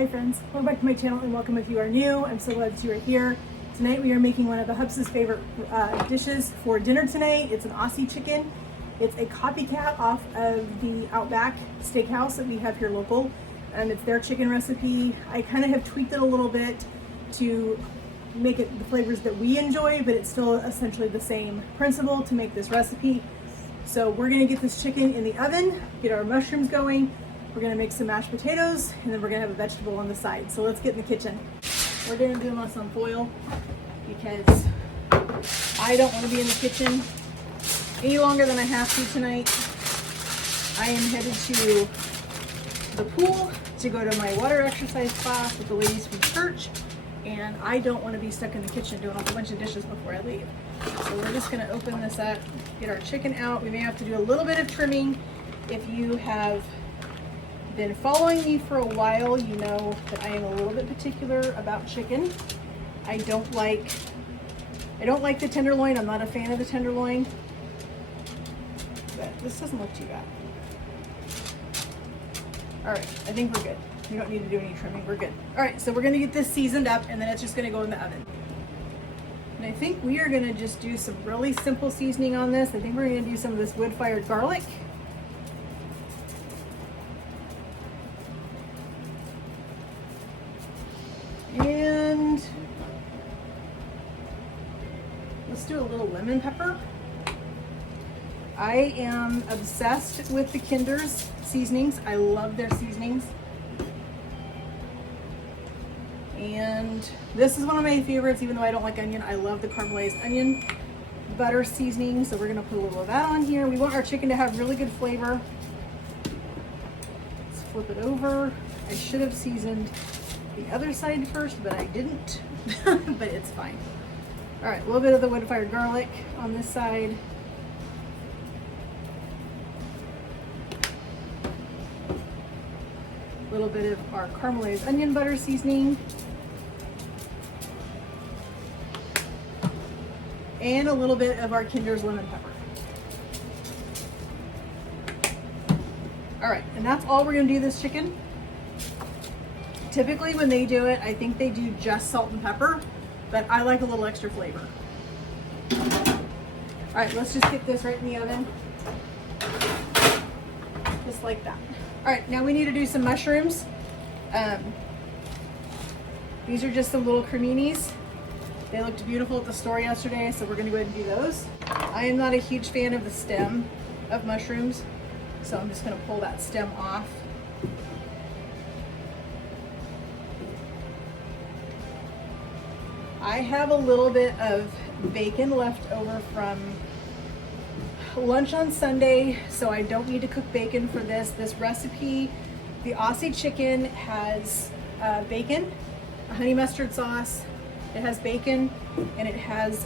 Hi friends, welcome back to my channel and welcome if you are new. I'm so glad that you are here. Tonight we are making one of the Hubs' favorite dishes for dinner tonight. It's an Aussie chicken. It's a copycat off of the Outback steakhouse that we have here local. It's their chicken recipe. I kind of have tweaked it a little bit to make it the flavors that we enjoy, but it's still essentially the same principle to make this recipe. So we're gonna get this chicken in the oven, get our mushrooms going. We're gonna make some mashed potatoes, and then we're gonna have a vegetable on the side. So let's get in the kitchen. We're gonna do this on foil because I don't wanna be in the kitchen any longer than I have to tonight. I am headed to the pool to go to my water exercise class with the ladies from church, and I don't wanna be stuck in the kitchen doing a whole bunch of dishes before I leave. So we're just gonna open this up, get our chicken out. We may have to do a little bit of trimming. If you have been following me for a while, you know that I am a little bit particular about chicken. I don't like the tenderloin. I'm not a fan of the tenderloin, but this doesn't look too bad. All right, I think we're good. We don't need to do any trimming, we're good. All right, so we're gonna get this seasoned up and then it's just gonna go in the oven. And I think we are gonna just do some really simple seasoning on this. I think we're gonna do some of this wood-fired garlic. And let's do a little lemon pepper. I am obsessed with the Kinder's seasonings. I love their seasonings. And this is one of my favorites, even though I don't like onion. I love the caramelized onion butter seasoning. So we're gonna put a little of that on here. We want our chicken to have really good flavor. Let's flip it over. I should have seasoned the other side first, but I didn't, but it's fine. All right, a little bit of the wood-fired garlic on this side. A little bit of our caramelized onion butter seasoning. And a little bit of our Kinder's lemon pepper. All right, and that's all we're gonna do this chicken. Typically when they do it, I think they do just salt and pepper, but I like a little extra flavor. All right, let's just get this right in the oven. Just like that. All right, now we need to do some mushrooms. These are just some little creminis. They looked beautiful at the store yesterday, so we're gonna go ahead and do those. I am not a huge fan of the stem of mushrooms, so I'm just gonna pull that stem off. I have a little bit of bacon left over from lunch on Sunday, so I don't need to cook bacon for this. This recipe, the Aussie chicken, has bacon, a honey mustard sauce, it has bacon, and it has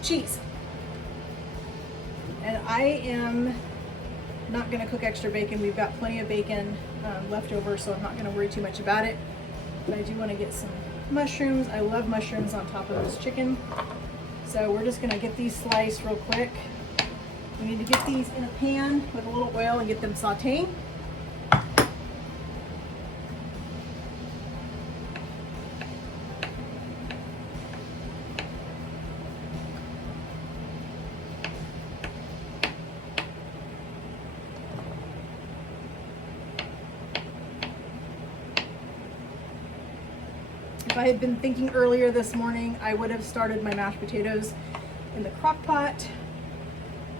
cheese. And I am not gonna cook extra bacon. We've got plenty of bacon left over, so I'm not gonna worry too much about it. But I do want to get some mushrooms. I love mushrooms on top of this chicken. So we're just gonna get these sliced real quick. We need to get these in a pan with a little oil and get them sauteing. If I had been thinking earlier this morning, I would have started my mashed potatoes in the crock pot,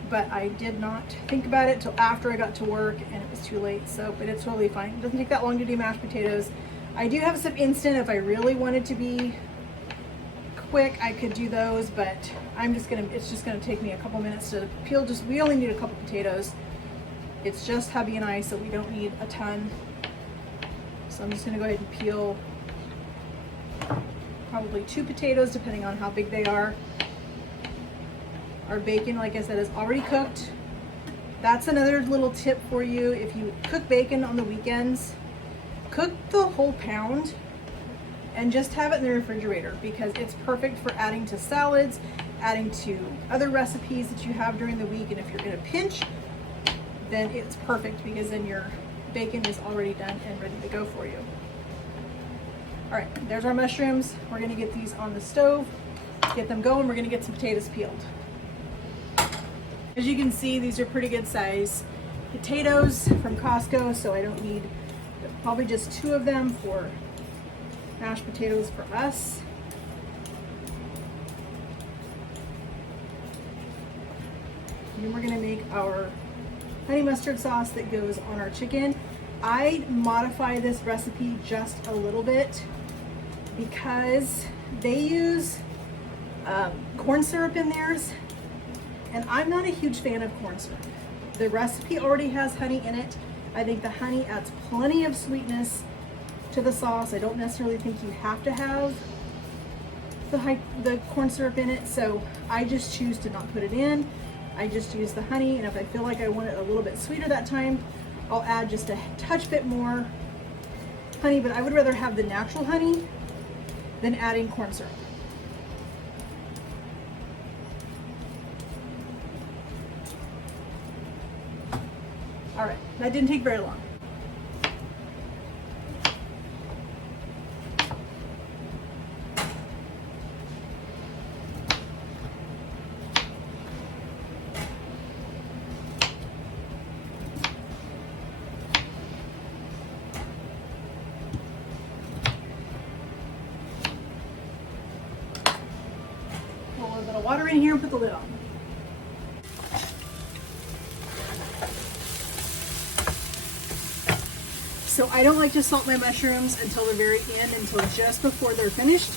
but I did not think about it till after I got to work and it was too late. So, but it's totally fine. It doesn't take that long to do mashed potatoes. I do have some instant. If I really wanted to be quick, I could do those, but it's just gonna take me a couple minutes to peel. We only need a couple potatoes. It's just hubby and I, so we don't need a ton. So I'm just gonna go ahead and peel probably 2 potatoes, depending on how big they are. Our bacon, like I said, is already cooked. That's another little tip for you. If you cook bacon on the weekends, cook the whole pound and just have it in the refrigerator, because it's perfect for adding to salads, adding to other recipes that you have during the week. And if you're in a pinch, then it's perfect, because then you're bacon is already done and ready to go for you. All right, there's our mushrooms. We're gonna get these on the stove, get them going. We're gonna get some potatoes peeled. As you can see, these are pretty good size potatoes from Costco, so I don't need probably just 2 of them for mashed potatoes for us. And then we're gonna make our honey mustard sauce that goes on our chicken. I modify this recipe just a little bit because they use corn syrup in theirs, and I'm not a huge fan of corn syrup. The recipe already has honey in it. I think the honey adds plenty of sweetness to the sauce. I don't necessarily think you have to have the corn syrup in it, so I just choose to not put it in. I just use the honey, and if I feel like I want it a little bit sweeter that time, I'll add just a touch bit more honey, but I would rather have the natural honey than adding corn syrup. All right, that didn't take very long. Put a little bit of water in here and put the lid on. So I don't like to salt my mushrooms until the very end, until just before they're finished.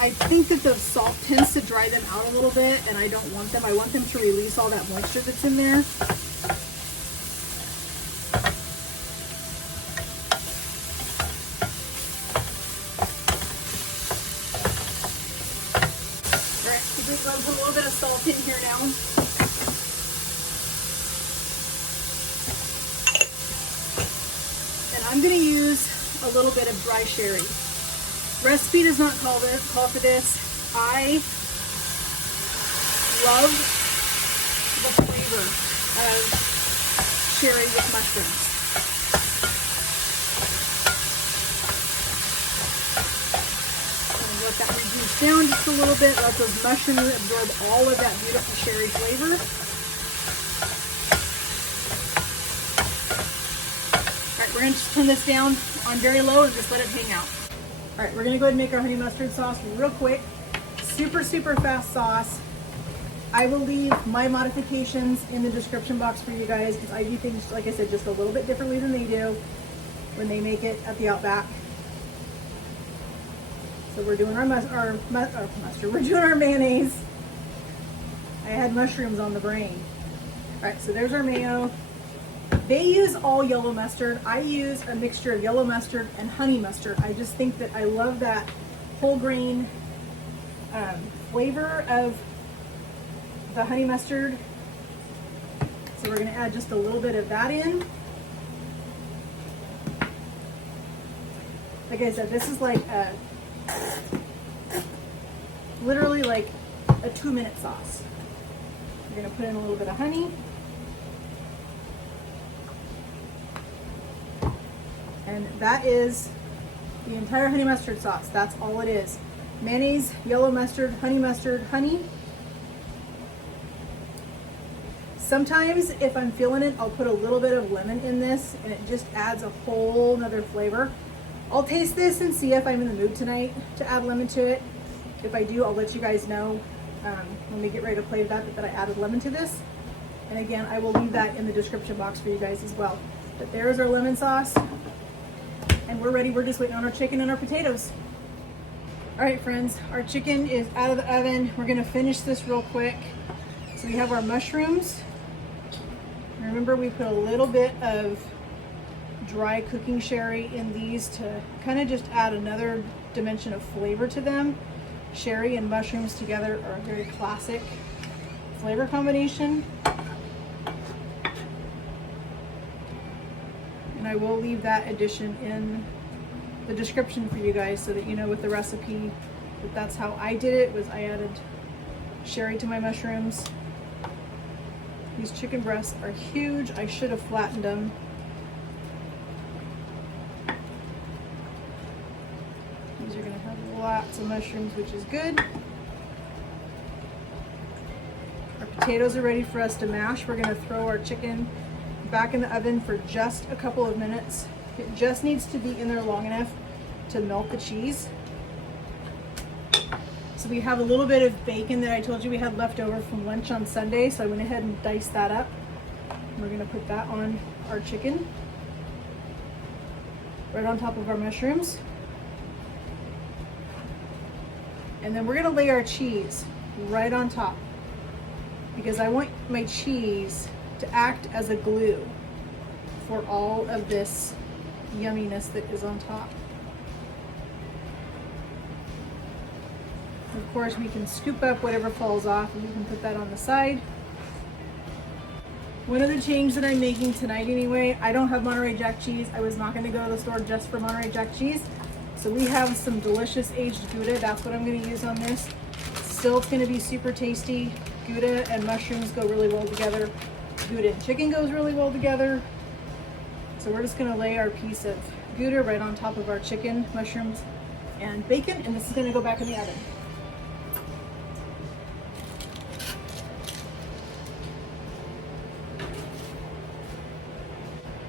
I think that the salt tends to dry them out a little bit, and I don't want them. I want them to release all that moisture that's in there. All right, we're going to put a little bit of salt in here now. I'm going to use a little bit of dry sherry. Recipe does not call for this. I love the flavor of sherry with mushrooms. Let that reduce down just a little bit. Let those mushrooms absorb all of that beautiful sherry flavor. We're going to just turn this down on very low and just let it hang out. All right, we're going to go ahead and make our honey mustard sauce real quick. Super, super fast sauce. I will leave my modifications in the description box for you guys because I do things, like I said, just a little bit differently than they do when they make it at the Outback. So we're doing our mustard. We're doing our mayonnaise. I had mushrooms on the brain. All right, so there's our mayo. They use all yellow mustard. I use a mixture of yellow mustard and honey mustard. I just think that I love that whole grain flavor of the honey mustard. So we're going to add just a little bit of that in. Like I said, this is like literally like a 2-minute sauce. We're going to put in a little bit of honey. And that is the entire honey mustard sauce. That's all it is. Mayonnaise, yellow mustard, honey. Sometimes if I'm feeling it, I'll put a little bit of lemon in this and it just adds a whole nother flavor. I'll taste this and see if I'm in the mood tonight to add lemon to it. If I do, I'll let you guys know when we get ready to play with that I added lemon to this. And again, I will leave that in the description box for you guys as well. But there's our lemon sauce. And we're ready. We're just waiting on our chicken and our potatoes. All right, friends, our chicken is out of the oven. We're gonna finish this real quick. So we have our mushrooms. Remember, we put a little bit of dry cooking sherry in these to kind of just add another dimension of flavor to them. Sherry and mushrooms together are a very classic flavor combination. And I will leave that addition in the description for you guys so that you know with the recipe that that's how I did it, was I added sherry to my mushrooms. These chicken breasts are huge. I should have flattened them. These are gonna have lots of mushrooms, which is good. Our potatoes are ready for us to mash. We're gonna throw our chicken back in the oven for just a couple of minutes. It just needs to be in there long enough to melt the cheese. So we have a little bit of bacon that I told you we had left over from lunch on Sunday, so I went ahead and diced that up. We're gonna put that on our chicken, right on top of our mushrooms. And then we're gonna lay our cheese right on top, because I want my cheese to act as a glue for all of this yumminess that is on top. Of course, we can scoop up whatever falls off and we can put that on the side. One other change that I'm making tonight anyway, I don't have Monterey Jack cheese. I was not gonna go to the store just for Monterey Jack cheese. So we have some delicious aged Gouda. That's what I'm gonna use on this. Still, it's gonna be super tasty. Gouda and mushrooms go really well together. Gouda and chicken goes really well together. So we're just gonna lay our piece of Gouda right on top of our chicken, mushrooms, and bacon, and this is gonna go back in the oven.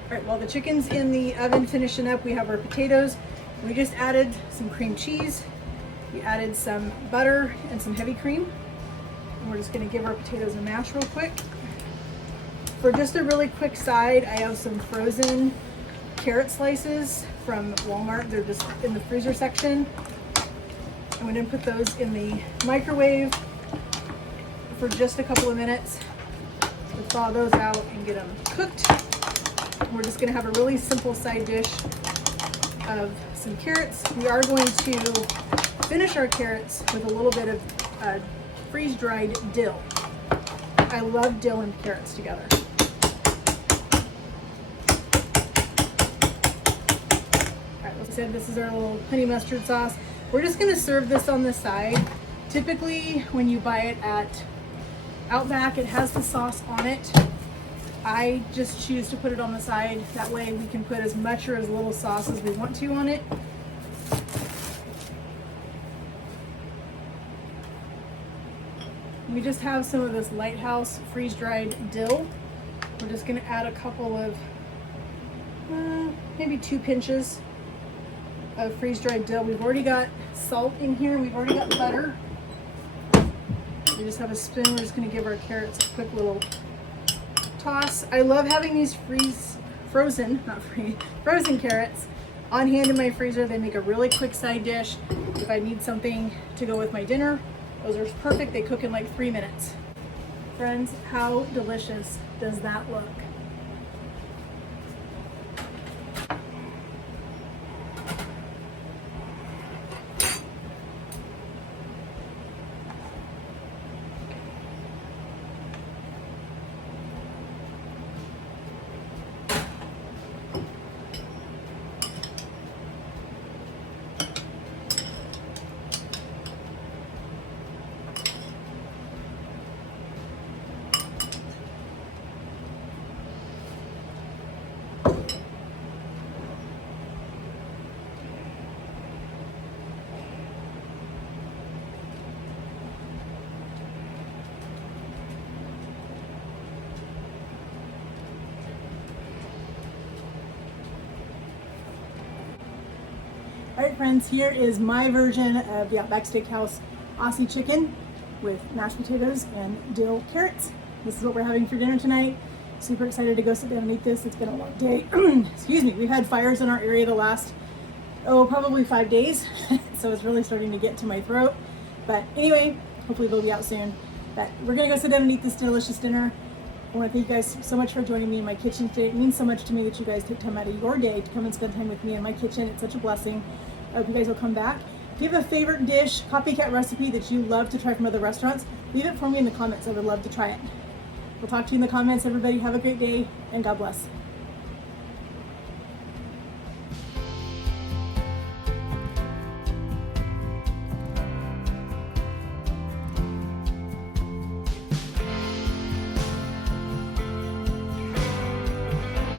All right, while the chicken's in the oven finishing up, we have our potatoes. We just added some cream cheese. We added some butter and some heavy cream. And we're just gonna give our potatoes a mash real quick. For just a really quick side, I have some frozen carrot slices from Walmart. They're just in the freezer section. I'm gonna put those in the microwave for just a couple of minutes to thaw those out and get them cooked. We're just gonna have a really simple side dish of some carrots. We are going to finish our carrots with a little bit of freeze-dried dill. I love dill and carrots together. All right, like I said, this is our little honey mustard sauce. We're just gonna serve this on the side. Typically, when you buy it at Outback, it has the sauce on it. I just choose to put it on the side. That way we can put as much or as little sauce as we want to on it. We just have some of this Lighthouse freeze-dried dill. We're just gonna add a couple of, maybe 2 pinches of freeze-dried dill. We've already got salt in here. We've already got butter. We just have a spoon. We're just gonna give our carrots a quick little toss. I love having these frozen carrots on hand in my freezer. They make a really quick side dish. If I need something to go with my dinner, those are perfect. They cook in like 3 minutes. Friends, how delicious does that look? All right, friends, here is my version of the Outback Steakhouse Aussie chicken with mashed potatoes and dill carrots. This is what we're having for dinner tonight. Super excited to go sit down and eat this. It's been a long day. Excuse me. We've had fires in our area the last, probably 5 days. So it's really starting to get to my throat. But anyway, hopefully they'll be out soon. But we're gonna go sit down and eat this delicious dinner. I want to thank you guys so much for joining me in my kitchen today. It means so much to me that you guys take time out of your day to come and spend time with me in my kitchen. It's such a blessing. I hope you guys will come back. If you have a favorite dish, copycat recipe that you love to try from other restaurants, leave it for me in the comments. I would love to try it. We'll talk to you in the comments. Everybody have a great day and God bless.